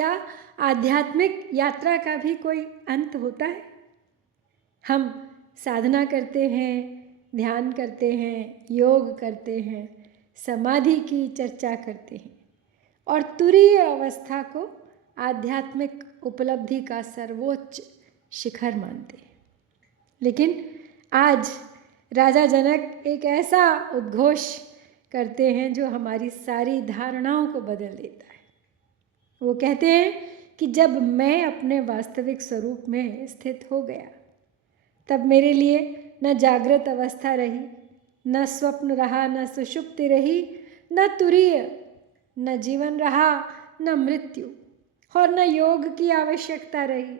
क्या आध्यात्मिक यात्रा का भी कोई अंत होता है? हम साधना करते हैं, ध्यान करते हैं, योग करते हैं, समाधि की चर्चा करते हैं और तुरीय अवस्था को आध्यात्मिक उपलब्धि का सर्वोच्च शिखर मानते हैं। लेकिन आज राजा जनक एक ऐसा उद्घोष करते हैं जो हमारी सारी धारणाओं को बदल देता है। वो कहते हैं कि जब मैं अपने वास्तविक स्वरूप में स्थित हो गया, तब मेरे लिए न जागृत अवस्था रही, न स्वप्न रहा, न सुषुप्ति रही, न तुरीय, न जीवन रहा, न मृत्यु, और न योग की आवश्यकता रही,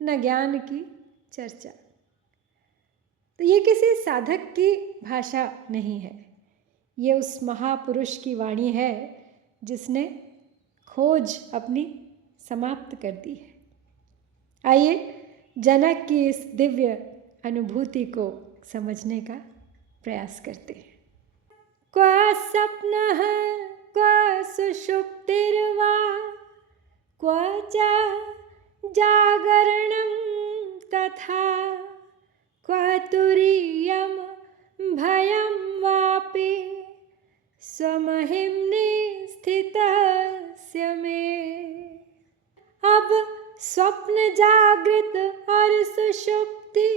न ज्ञान की चर्चा। तो ये किसी साधक की भाषा नहीं है, ये उस महापुरुष की वाणी है जिसने खोज अपनी समाप्त कर दी है। आइए जनक की इस दिव्य अनुभूति को समझने का प्रयास करते हैं। क्व स्वप्नः क्व सुषुप्तिर्वा क्व च जागरणं तथा क्व तुरीयं भयं वापि स्वमहिम्नि स्थितस्य मे। अब स्वप्न, जागृत और सुषुप्ति,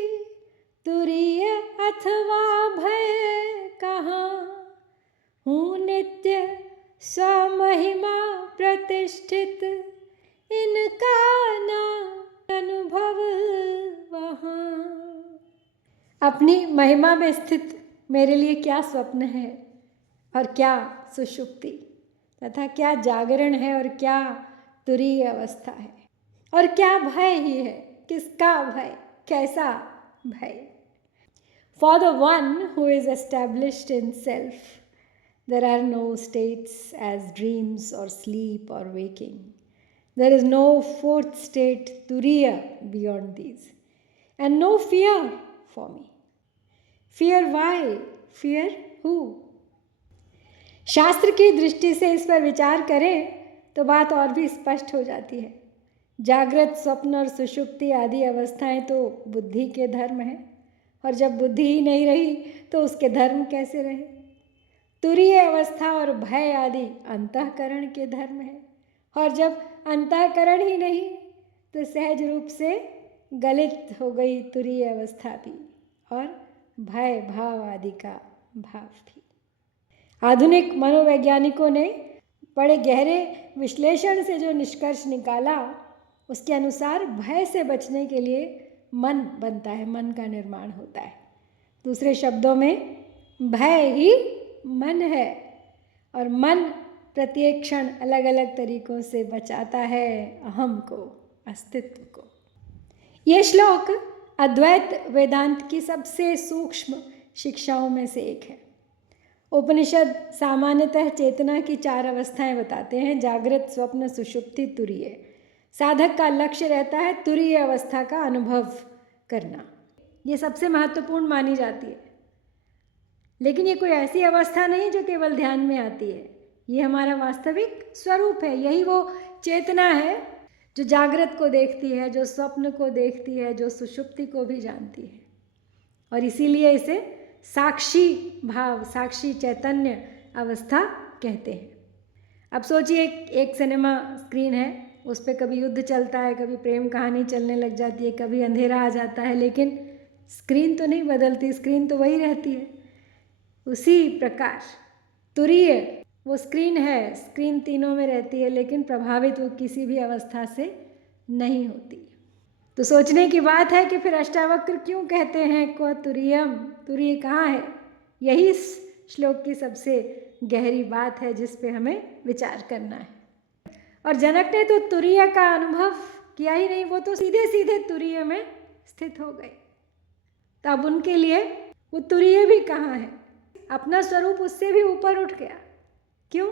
तुरीय अथवा भय कहाँ, हूँ नित्य स्वमहिमा प्रतिष्ठित, इनका ना अनुभव वहाँ। अपनी महिमा में स्थित मेरे लिए क्या स्वप्न है और क्या सुषुप्ति, तथा क्या जागरण है और क्या तुरीय अवस्था है, और क्या भय ही है, किसका भय, कैसा भय। For the one who is established in self, there are no states as dreams or sleep or waking. There is no fourth state, turiya, beyond these, and no fear for me. Fear why? Fear who? शास्त्र की दृष्टि से इस पर विचार करें तो बात और भी स्पष्ट हो जाती है। जागृत, स्वप्न और सुषुप्ति आदि अवस्थाएं तो बुद्धि के धर्म हैं, और जब बुद्धि ही नहीं रही तो उसके धर्म कैसे रहे। तुरीय अवस्था और भय आदि अंतःकरण के धर्म हैं, और जब अंतःकरण ही नहीं तो सहज रूप से गलित हो गई तुरीय अवस्था भी, और भय भाव आदि का भाव भी। आधुनिक मनोवैज्ञानिकों ने बड़े गहरे विश्लेषण से जो निष्कर्ष निकाला, उसके अनुसार भय से बचने के लिए मन बनता है, मन का निर्माण होता है। दूसरे शब्दों में भय ही मन है, और मन प्रत्येक क्षण अलग अलग तरीकों से बचाता है अहम को, अस्तित्व को। ये श्लोक अद्वैत वेदांत की सबसे सूक्ष्म शिक्षाओं में से एक है। उपनिषद सामान्यतः चेतना की 4 अवस्थाएं बताते हैं: जागृत, स्वप्न, सुषुप्ति, तुरीय। साधक का लक्ष्य रहता है तुरीय अवस्था का अनुभव करना, ये सबसे महत्वपूर्ण मानी जाती है। लेकिन ये कोई ऐसी अवस्था नहीं जो केवल ध्यान में आती है, ये हमारा वास्तविक स्वरूप है। यही वो चेतना है जो जागृत को देखती है, जो स्वप्न को देखती है, जो सुषुप्ति को भी जानती है, और इसीलिए इसे साक्षी भाव, साक्षी चैतन्य अवस्था कहते हैं। अब सोचिए एक सिनेमा स्क्रीन है, उस पर कभी युद्ध चलता है, कभी प्रेम कहानी चलने लग जाती है, कभी अंधेरा आ जाता है, लेकिन स्क्रीन तो नहीं बदलती, स्क्रीन तो वही रहती है। उसी प्रकार तुरीय वो स्क्रीन है, स्क्रीन तीनों में रहती है, लेकिन प्रभावित वो किसी भी अवस्था से नहीं होती। तो सोचने की बात है कि फिर अष्टावक्र क्यों कहते हैं क्व तुरीयम, तुरीय कहाँ है। यही इस श्लोक की सबसे गहरी बात है जिस पे हमें विचार करना है। और जनक ने तो तुरीय का अनुभव किया ही नहीं, वो तो सीधे सीधे तुरीय में स्थित हो गए। तो अब उनके लिए वो तुरीय भी कहाँ है, अपना स्वरूप उससे भी ऊपर उठ गया। क्यों?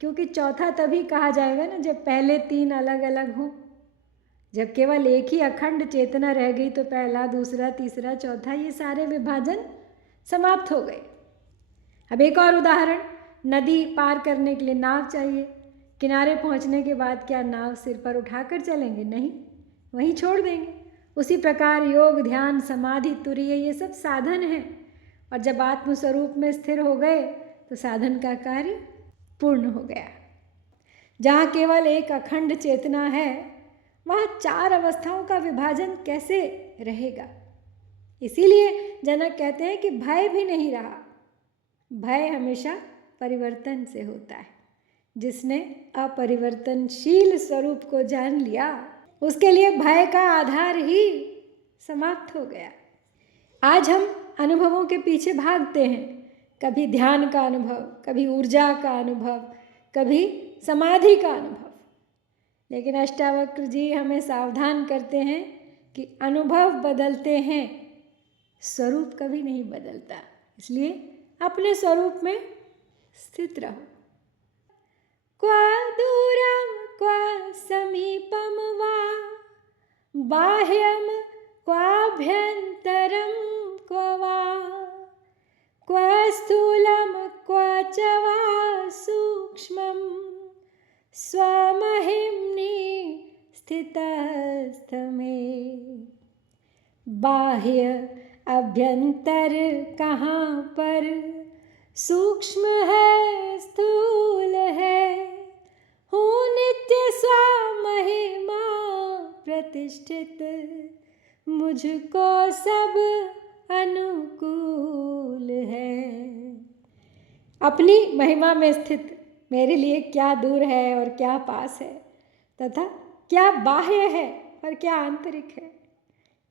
क्योंकि चौथा तभी कहा जाएगा ना जब पहले 3 अलग अलग हों। जब केवल एक ही अखंड चेतना रह गई तो पहला, दूसरा, तीसरा, चौथा, ये सारे विभाजन समाप्त हो गए। अब एक और उदाहरण, नदी पार करने के लिए नाव चाहिए। किनारे पहुंचने के बाद क्या नाव सिर पर उठाकर चलेंगे? नहीं, वहीं छोड़ देंगे। उसी प्रकार योग, ध्यान, समाधि, तुरीय ये सब साधन हैं, और जब आत्मस्वरूप में स्थिर हो गए तो साधन का कार्य पूर्ण हो गया। जहाँ केवल एक अखंड चेतना है, वहाँ 4 अवस्थाओं का विभाजन कैसे रहेगा? इसीलिए जनक कहते हैं कि भय भी नहीं रहा। भय हमेशा परिवर्तन से होता है। जिसने अपरिवर्तनशील स्वरूप को जान लिया, उसके लिए भय का आधार ही समाप्त हो गया। आज हम अनुभवों के पीछे भागते हैं, कभी ध्यान का अनुभव, कभी ऊर्जा का अनुभव, कभी समाधि का अनुभव। लेकिन अष्टावक्र जी हमें सावधान करते हैं कि अनुभव बदलते हैं, स्वरूप कभी नहीं बदलता। इसलिए अपने स्वरूप में स्थित रहो। क्वा दूरम क्वा समीपम वा बाह्यम क्वाभ्यंतरम क्वा वा क्वा स्थूलम क्वा च वा सूक्ष्मम स्वमहिम्नि स्थितस्थ में। बाह्य अभ्यंतर कहाँ पर, सूक्ष्म है स्थूल है, हूँ नित्य स्वमहिमा प्रतिष्ठित, मुझको सब अनुकूल है। अपनी महिमा में स्थित मेरे लिए क्या दूर है और क्या पास है, तथा क्या बाह्य है और क्या आंतरिक है,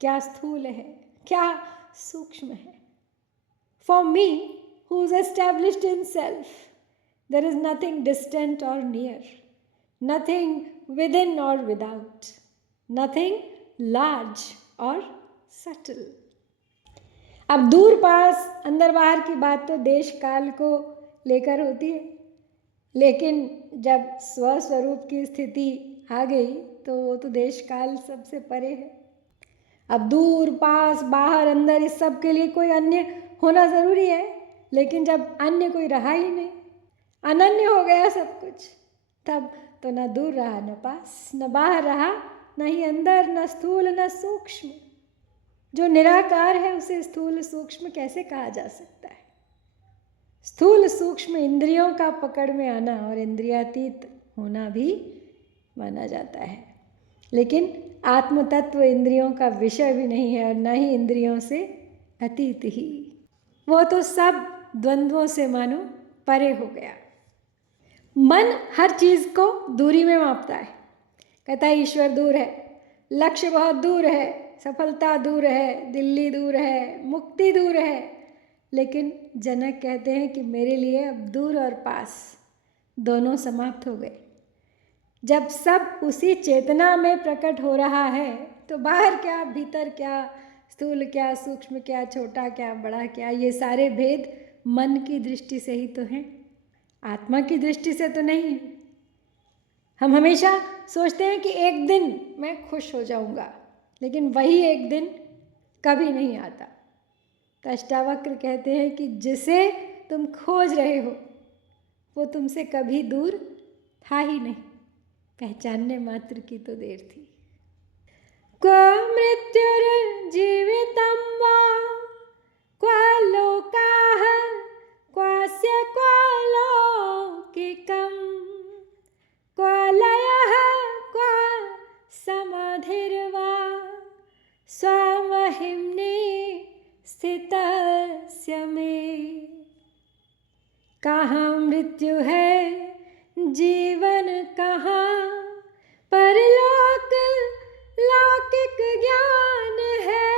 क्या स्थूल है, क्या सूक्ष्म है। For me, who is established in self, there is nothing distant or near, nothing within or without, nothing large or subtle. अब दूर पास अंदर बाहर की बात तो देश काल को लेकर होती है, लेकिन जब स्वस्वरूप की स्थिति आ गई तो वो तो देश काल सबसे परे है। अब दूर पास बाहर अंदर इस सब के लिए कोई अन्य होना ज़रूरी है, लेकिन जब अन्य कोई रहा ही नहीं, अनन्य हो गया सब कुछ, तब तो न दूर रहा न पास, न बाहर रहा न ही अंदर, न स्थूल न सूक्ष्म। जो निराकार है उसे स्थूल सूक्ष्म कैसे कहा जा सकता है? स्थूल सूक्ष्म इंद्रियों का पकड़ में आना और इंद्रियातीत होना भी माना जाता है, लेकिन आत्म तत्व इंद्रियों का विषय भी नहीं है और न ही इंद्रियों से अतीत ही। वो तो सब द्वंद्वों से मानो परे हो गया। मन हर चीज़ को दूरी में मापता है, कहता है ईश्वर दूर है, लक्ष्य बहुत दूर है, सफलता दूर है, दिल्ली दूर है, मुक्ति दूर है। लेकिन जनक कहते हैं कि मेरे लिए अब दूर और पास दोनों समाप्त हो गए। जब सब उसी चेतना में प्रकट हो रहा है तो बाहर क्या, भीतर क्या, स्थूल क्या, सूक्ष्म क्या, छोटा क्या, बड़ा क्या, ये सारे भेद मन की दृष्टि से ही तो हैं, आत्मा की दृष्टि से तो नहीं है। हम हमेशा सोचते हैं कि एक दिन मैं खुश हो जाऊंगा, लेकिन वही एक दिन कभी नहीं आता। तो अष्टावक्र कहते हैं कि जिसे तुम खोज रहे हो वो तुमसे कभी दूर था ही नहीं, पहचानने मात्र की तो देर थी। क्व मृत्युर्जीवितं वा क्व लोकाः क्वास्य क्व लौकिकं क्व लयः क्व समाधिर्वा स्वमहिम्नि स्थितस्य में। कहाँ मृत्यु है, जीवन कहाँ, परलोक लौकिक ज्ञान है,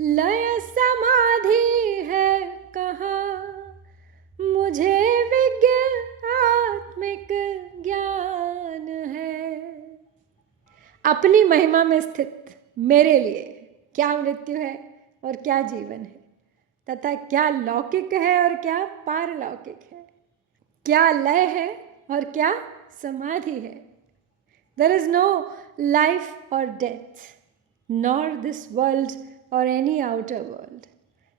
लय समाधि है कहाँ, मुझे विज्ञ आत्मिक ज्ञान है। अपनी महिमा में स्थित मेरे लिए क्या मृत्यु है और क्या जीवन है, तथा क्या लौकिक है और क्या पारलौकिक है, क्या लय है और क्या समाधि है। There is no life or death, nor this world or any outer world,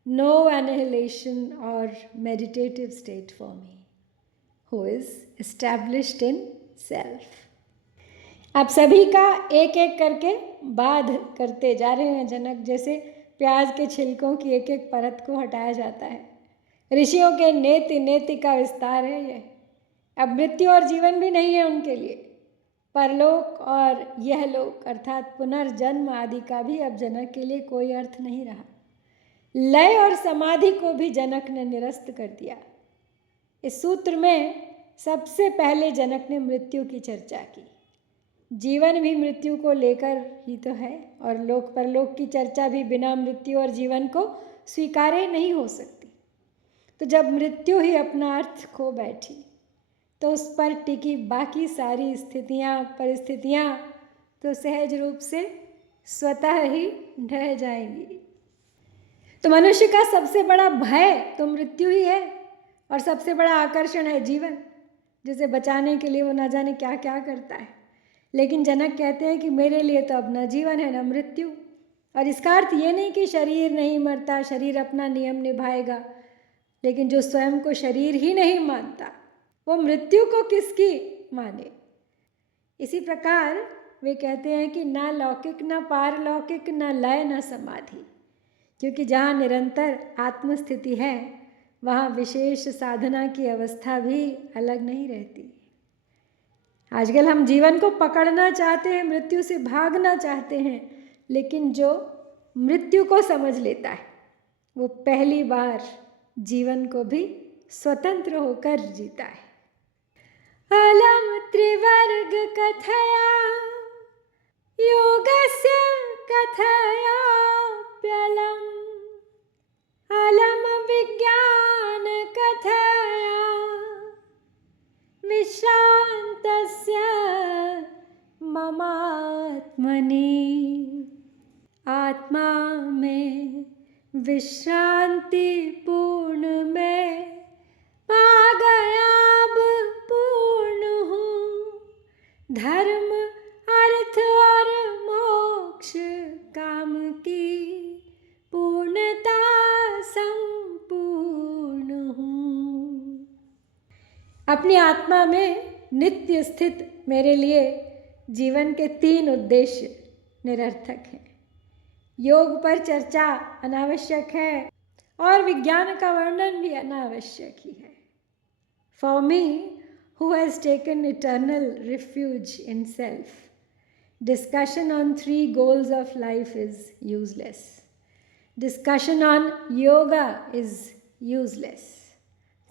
no annihilation or meditative state for me, who is established in self. आप सभी का एक एक करके बाध करते जा रहे हैं जनक, जैसे प्याज के छिलकों की एक एक परत को हटाया जाता है। ऋषियों के नेति नेति का विस्तार है ये। अब मृत्यु और जीवन भी नहीं है उनके लिए, परलोक और यह लोक अर्थात पुनर्जन्म आदि का भी अब जनक के लिए कोई अर्थ नहीं रहा। लय और समाधि को भी जनक ने निरस्त कर दिया। इस सूत्र में सबसे पहले जनक ने मृत्यु की चर्चा की। जीवन भी मृत्यु को लेकर ही तो है, और लोक परलोक की चर्चा भी बिना मृत्यु और जीवन को स्वीकारे नहीं हो सकती। तो जब मृत्यु ही अपना अर्थ खो बैठी तो उस पर टिकी बाकी सारी स्थितियाँ परिस्थितियाँ तो सहज रूप से स्वतः ही ढह जाएंगी। तो मनुष्य का सबसे बड़ा भय तो मृत्यु ही है, और सबसे बड़ा आकर्षण है जीवन, जिसे बचाने के लिए वो ना जाने क्या क्या करता है। लेकिन जनक कहते हैं कि मेरे लिए तो अब न जीवन है न मृत्यु। और इसका अर्थ ये नहीं कि शरीर नहीं मरता, शरीर अपना नियम निभाएगा, लेकिन जो स्वयं को शरीर ही नहीं मानता वो मृत्यु को किसकी माने। इसी प्रकार वे कहते हैं कि ना लौकिक न पारलौकिक, न लय न समाधि, क्योंकि जहाँ निरंतर आत्मस्थिति है वहाँ विशेष साधना की अवस्था भी अलग नहीं रहती। आजकल हम जीवन को पकड़ना चाहते हैं, मृत्यु से भागना चाहते हैं, लेकिन जो मृत्यु को समझ लेता है वो पहली बार जीवन को भी स्वतंत्र होकर जीता है। अलम त्रिवर्ग कथया योगस्य कथयाप्यलम् अलम विज्ञान कथया विश्रान्तस्य ममात्मनि। आत्मा में विश्रांति पूर्ण में पा गया, अब पूर्ण हूँ। धर्म अर्थ और मोक्ष काम की पूर्णता संपूर्ण हूँ। अपनी आत्मा में नित्य स्थित मेरे लिए जीवन के 3 उद्देश्य निरर्थक हैं। योग पर चर्चा अनावश्यक है और विज्ञान का वर्णन भी अनावश्यक ही है। For me, who has taken eternal refuge in self, discussion on 3 goals of life is useless. Discussion on yoga is useless.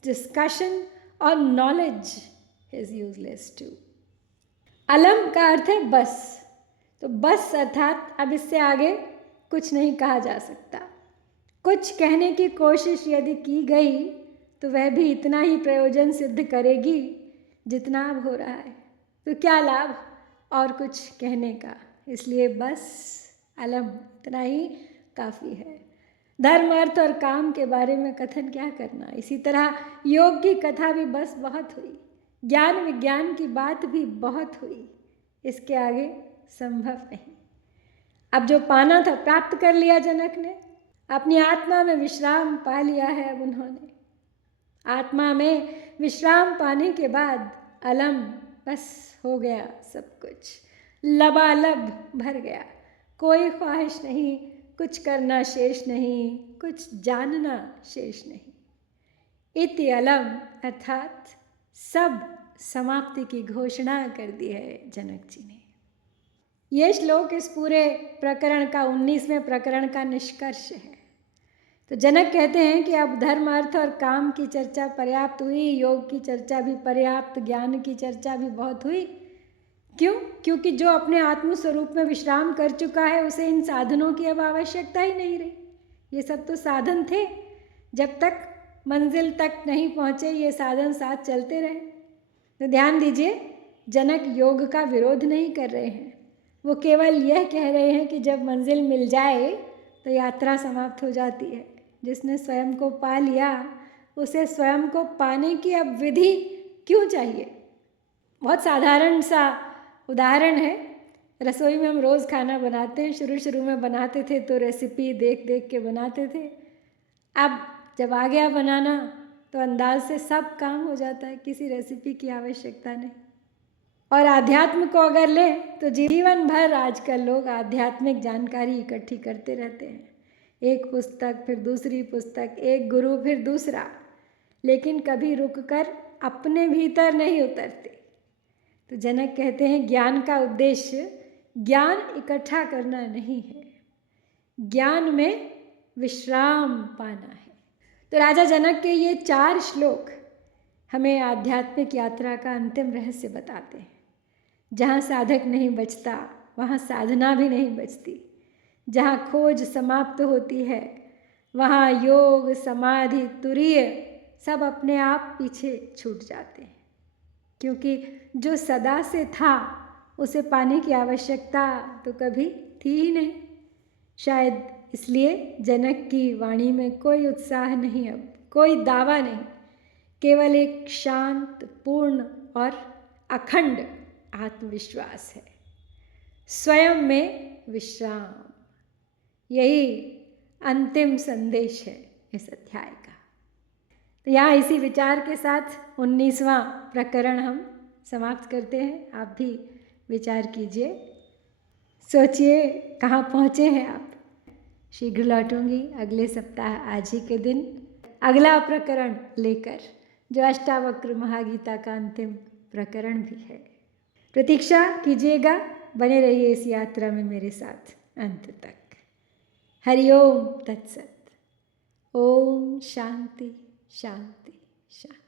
Discussion on knowledge is useless too. अलम का अर्थ है बस। तो बस अर्थात अब इससे आगे कुछ नहीं कहा जा सकता। कुछ कहने की कोशिश यदि की गई तो वह भी इतना ही प्रयोजन सिद्ध करेगी जितना अब हो रहा है। तो क्या लाभ और कुछ कहने का। इसलिए बस अलम इतना ही काफ़ी है। धर्म अर्थ और काम के बारे में कथन क्या करना। इसी तरह योग की कथा भी बस बहुत हुई, ज्ञान विज्ञान की बात भी बहुत हुई, इसके आगे संभव नहीं। अब जो पाना था प्राप्त कर लिया जनक ने, अपनी आत्मा में विश्राम पा लिया है अब उन्होंने। आत्मा में विश्राम पाने के बाद अलम बस हो गया, सब कुछ लबालब भर गया। कोई ख्वाहिश नहीं, कुछ करना शेष नहीं, कुछ जानना शेष नहीं। इति अलम अर्थात सब समाप्ति की घोषणा कर दी है जनक जी ने। ये श्लोक इस पूरे प्रकरण का 19वें प्रकरण का निष्कर्ष है। तो जनक कहते हैं कि अब धर्म अर्थ और काम की चर्चा पर्याप्त हुई, योग की चर्चा भी पर्याप्त, ज्ञान की चर्चा भी बहुत हुई। क्यों? क्योंकि जो अपने आत्मस्वरूप में विश्राम कर चुका है उसे इन साधनों की अब आवश्यकता ही नहीं रही। ये सब तो साधन थे, जब तक मंजिल तक नहीं पहुँचे ये साधन साथ चलते रहे। तो ध्यान दीजिए, जनक योग का विरोध नहीं कर रहे हैं, वो केवल यह कह रहे हैं कि जब मंजिल मिल जाए तो यात्रा समाप्त हो जाती है। जिसने स्वयं को पा लिया उसे स्वयं को पाने की अब विधि क्यों चाहिए। बहुत साधारण सा उदाहरण है। रसोई में हम रोज़ खाना बनाते हैं। शुरू में बनाते थे तो रेसिपी देख देख के बनाते थे। अब जब आ गया बनाना तो अंदाज से सब काम हो जाता है, किसी रेसिपी की आवश्यकता नहीं। और आध्यात्म को अगर लें तो जीवन भर आजकल लोग आध्यात्मिक जानकारी इकट्ठी करते रहते हैं, एक पुस्तक फिर दूसरी पुस्तक, एक गुरु फिर दूसरा, लेकिन कभी रुककर अपने भीतर नहीं उतरते। तो जनक कहते हैं ज्ञान का उद्देश्य ज्ञान इकट्ठा करना नहीं है, ज्ञान में विश्राम पाना है। तो राजा जनक के ये 4 श्लोक हमें आध्यात्मिक यात्रा का अंतिम रहस्य बताते हैं। जहाँ साधक नहीं बचता वहाँ साधना भी नहीं बचती, जहाँ खोज समाप्त होती है वहाँ योग समाधि तुरीय सब अपने आप पीछे छूट जाते हैं, क्योंकि जो सदा से था उसे पाने की आवश्यकता तो कभी थी ही नहीं। शायद इसलिए जनक की वाणी में कोई उत्साह नहीं, अब कोई दावा नहीं, केवल एक शांत पूर्ण और अखंड आत्मविश्वास है, स्वयं में विश्राम। यही अंतिम संदेश है इस अध्याय का। तो यहाँ इसी विचार के साथ 19वां प्रकरण हम समाप्त करते हैं। आप भी विचार कीजिए, सोचिए कहाँ पहुँचे हैं आप। शीघ्र लौटूंगी अगले सप्ताह आज ही के दिन अगला प्रकरण लेकर, जो अष्टावक्र महागीता का अंतिम प्रकरण भी है। प्रतीक्षा कीजिएगा, बने रहिए इस यात्रा में मेरे साथ अंत तक। हरिओम तत्सत। ओम शांति शांति शांति।